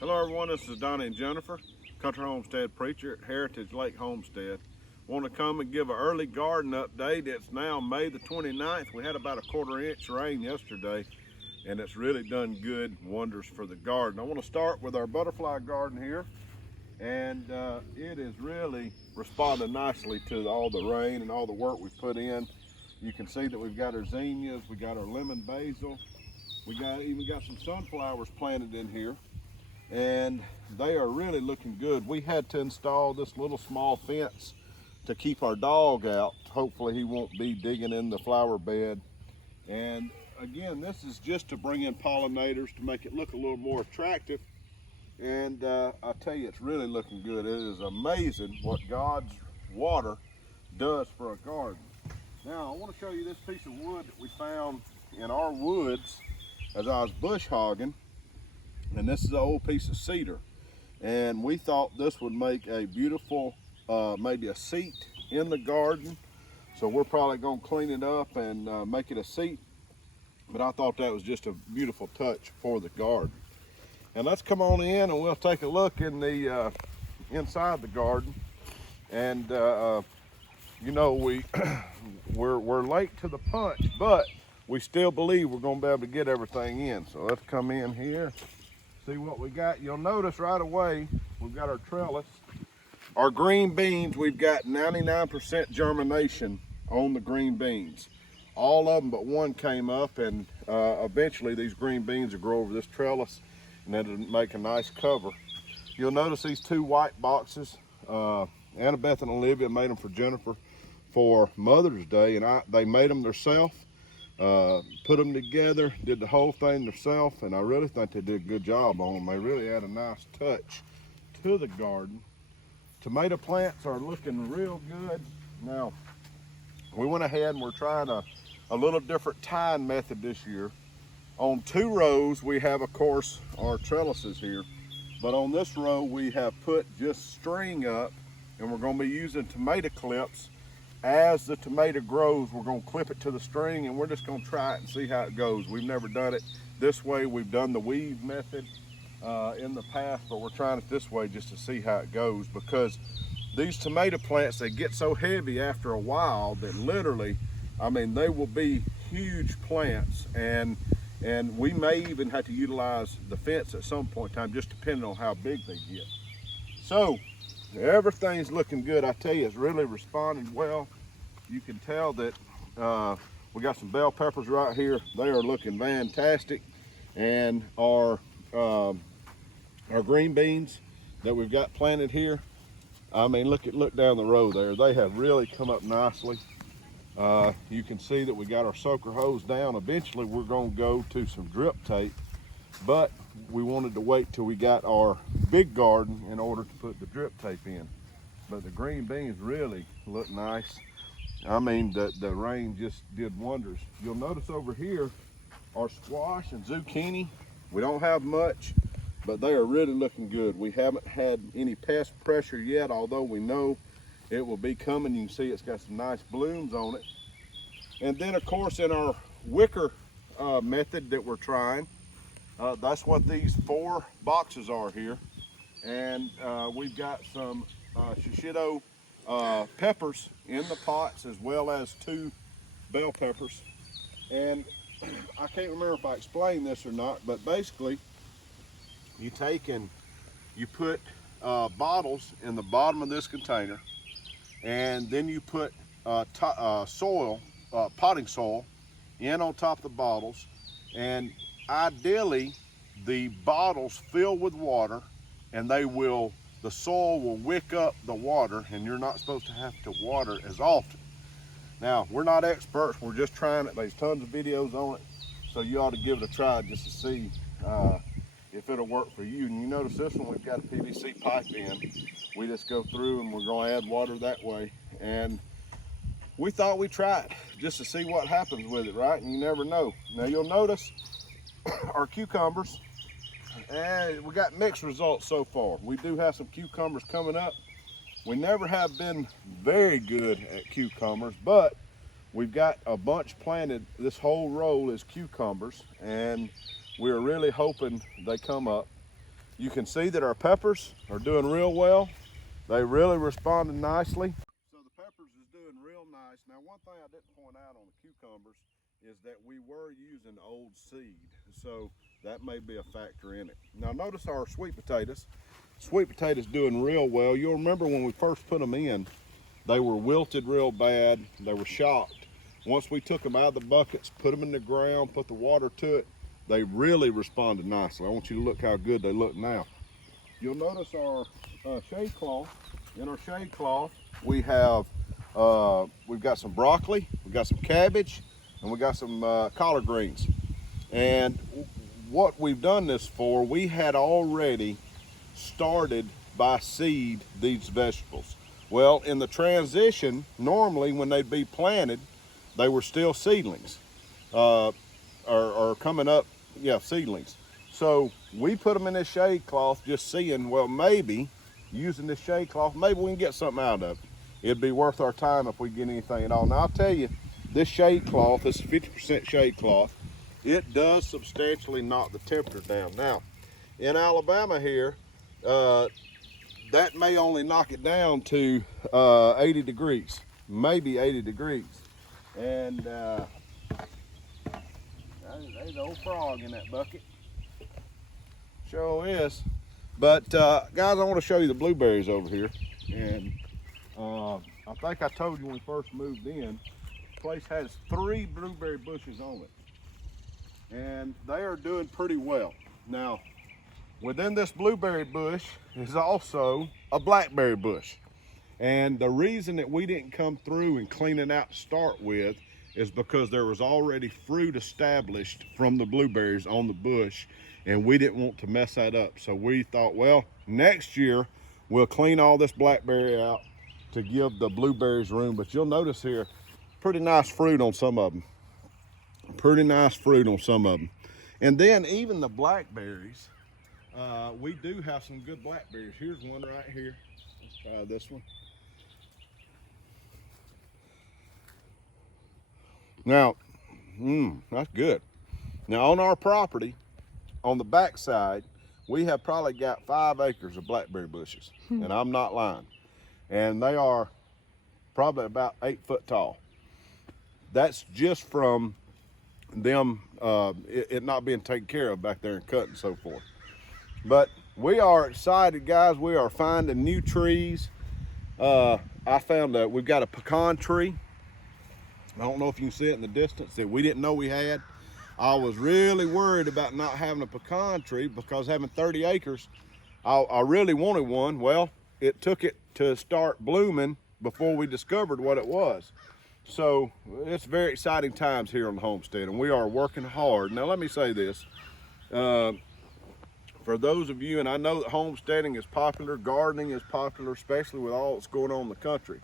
Hello everyone, this is Donnie and Jennifer, Country Homestead Preacher at Heritage Lake Homestead. Want to come and give an early garden update. It's now May the 29th. We had about a 1/4 inch rain yesterday and it's really done good wonders for the garden. I want to start with our butterfly garden here, and it is really responded nicely to all the rain and all the work we've put in. You can see that we've got our zinnias, we got our lemon basil, we even got some sunflowers planted in here, and they are really looking good. We had to install this little small fence to keep our dog out. Hopefully he won't be digging in the flower bed. And again, this is just to bring in pollinators to make it look a little more attractive. And I tell you, it's really looking good. It is amazing what God's water does for a garden. Now I want to show you this piece of wood that we found in our woods as I was bush hogging. And this is an old piece of cedar, and we thought this would make a beautiful maybe a seat in the garden. So we're probably going to clean it up and make it a seat, but I thought that was just a beautiful touch for the garden. And let's come on in and we'll take a look in the inside the garden. And you know, we're late to the punch, but we still believe we're going to be able to get everything in. So let's come in here, see what we got. You'll notice right away we've got our trellis. Our green beans, we've got 99% germination on the green beans. All of them but one came up, and eventually these green beans will grow over this trellis and it'll make a nice cover. You'll notice these two white boxes. Annabeth and Olivia made them for Jennifer for Mother's Day, and they made them themselves. Put them together, did the whole thing themselves, and I really think they did a good job on them. They really add a nice touch to the garden. Tomato plants are looking real good. Now, we went ahead and we're trying a little different tying method this year. On 2 rows, we have, of course, our trellises here, but on this row, we have put just string up, and we're going to be using tomato clips. As the tomato grows, we're going to clip it to the string, and we're just going to try it and see how it goes. We've never done it this way. We've done the weave method in the past, but we're trying it this way just to see how it goes, because these tomato plants, they get so heavy after a while that literally, I mean, they will be huge plants, and we may even have to utilize the fence at some point in time, just depending on how big they get. So everything's looking good. I tell you, it's really responding well. You can tell that we got some bell peppers right here. They are looking fantastic. And our green beans that we've got planted here, I mean, look down the row there. They have really come up nicely. You can see that we got our soaker hose down. Eventually we're going to go to some drip tape, but we wanted to wait till we got our big garden in order to put the drip tape in. But the green beans really look nice. I mean, the rain just did wonders. You'll notice over here our squash and zucchini. We don't have much, but they are really looking good. We haven't had any pest pressure yet, although we know it will be coming. You can see it's got some nice blooms on it. And then, of course, in our wicker method that we're trying, that's what these 4 boxes are here. And we've got some shishito peppers in the pots, as well as 2 bell peppers. And I can't remember if I explained this or not, but basically you take and you put bottles in the bottom of this container, and then you put soil, potting soil in on top of the bottles, and ideally the bottles fill with water, and the soil will wick up the water, and you're not supposed to have to water as often. Now, we're not experts, we're just trying it. There's tons of videos on it, so you ought to give it a try just to see if it'll work for you. And you notice this one, we've got a PVC pipe in. We just go through and we're going to add water that way. And we thought we'd try it just to see what happens with it, right? And you never know. Now you'll notice our cucumbers, and we got mixed results so far. We do have some cucumbers coming up. We never have been very good at cucumbers, but we've got a bunch planted. This whole row is cucumbers, and we're really hoping they come up. You can see that our peppers are doing real well. They really responded nicely. So the peppers is doing real nice. Now, one thing I didn't point out on the cucumbers is that we were using old seed, so that may be a factor in it. Now notice our sweet potatoes. Sweet potatoes doing real well. You'll remember when we first put them in, they were wilted real bad. They were shocked. Once we took them out of the buckets, put them in the ground, put the water to it, they really responded nicely. I want you to look how good they look now. You'll notice our shade cloth. In our shade cloth, we have we've got some broccoli, we've got some cabbage, and we got some collard greens. And what we've done this for, we had already started by seed these vegetables. Well, in the transition, normally when they'd be planted, they were still seedlings, or coming up, yeah, seedlings. So we put them in this shade cloth just seeing, well, maybe using this shade cloth, maybe we can get something out of it. It'd be worth our time if we get anything at all. Now I'll tell you, this shade cloth, this is 50% shade cloth, it does substantially knock the temperature down. Now, in Alabama here, that may only knock it down to 80 degrees, maybe 80 degrees. And there's an old frog in that bucket. Sure is. But guys, I want to show you the blueberries over here. And I think I told you when we first moved in, the place has 3 blueberry bushes on it. And they are doing pretty well. Now, within this blueberry bush is also a blackberry bush. And the reason that we didn't come through and clean it out to start with is because there was already fruit established from the blueberries on the bush, and we didn't want to mess that up. So we thought, well, next year we'll clean all this blackberry out to give the blueberries room. But you'll notice here, pretty nice fruit on some of them. Pretty nice fruit on some of them. And then even the blackberries, we do have some good blackberries. Here's one right here. Let's try this one. Now, that's good. Now on our property, on the back side, we have probably got 5 acres of blackberry bushes, and I'm not lying. And they are probably about 8 foot tall. That's just from them, it not being taken care of back there and cut and so forth. But we are excited, guys. We are finding new trees. I found we've got a pecan tree. I don't know if you can see it in the distance that we didn't know we had. I was really worried about not having a pecan tree because having 30 acres, I really wanted one. Well, it took it to start blooming before we discovered what it was. So it's very exciting times here on the homestead, and we are working hard. Now let me say this, for those of you, and I know that homesteading is popular, gardening is popular, especially with all that's going on in the country,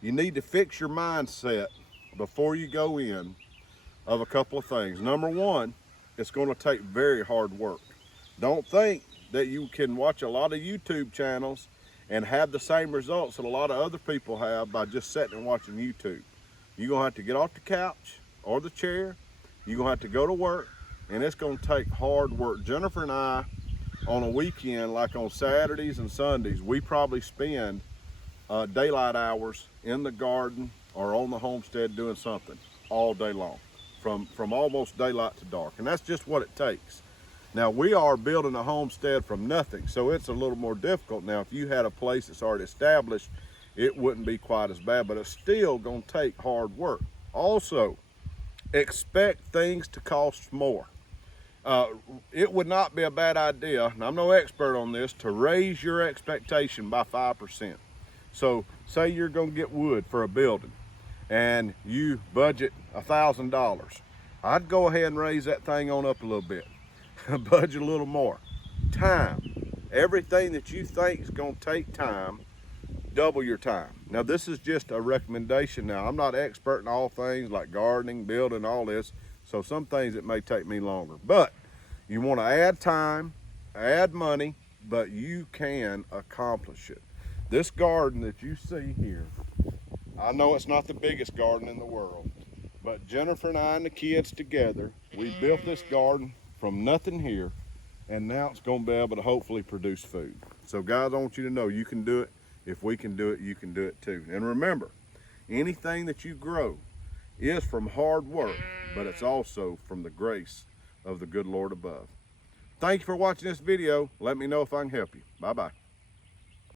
you need to fix your mindset before you go in of a couple of things. Number one, it's going to take very hard work. Don't think that you can watch a lot of YouTube channels and have the same results that a lot of other people have by just sitting and watching YouTube. You're going to have to get off the couch or the chair. You're going to have to go to work, and it's going to take hard work. Jennifer and I, on a weekend, like on Saturdays and Sundays, we probably spend daylight hours in the garden or on the homestead doing something all day long, from almost daylight to dark. And that's just what it takes. Now, we are building a homestead from nothing, so it's a little more difficult. Now, if you had a place that's already established, it wouldn't be quite as bad, but it's still going to take hard work. Also, expect things to cost more. It would not be a bad idea, and I'm no expert on this, to raise your expectation by 5%. So say you're going to get wood for a building and you budget $1,000. I'd go ahead and raise that thing on up a little bit. Budget a little more. Time. Everything that you think is going to take time, double your time. Now, this is just a recommendation. Now, I'm not expert in all things like gardening, building, all this, so some things it may take me longer. But you want to add time, add money, but you can accomplish it. This garden that you see here, I know it's not the biggest garden in the world, but Jennifer and I and the kids together, we built this garden from nothing here and now it's going to be able to hopefully produce food. So guys, I want you to know you can do it. If we can do it, you can do it too. And remember, anything that you grow is from hard work, but it's also from the grace of the good Lord above. Thank you for watching this video. Let me know if I can help you. Bye-bye.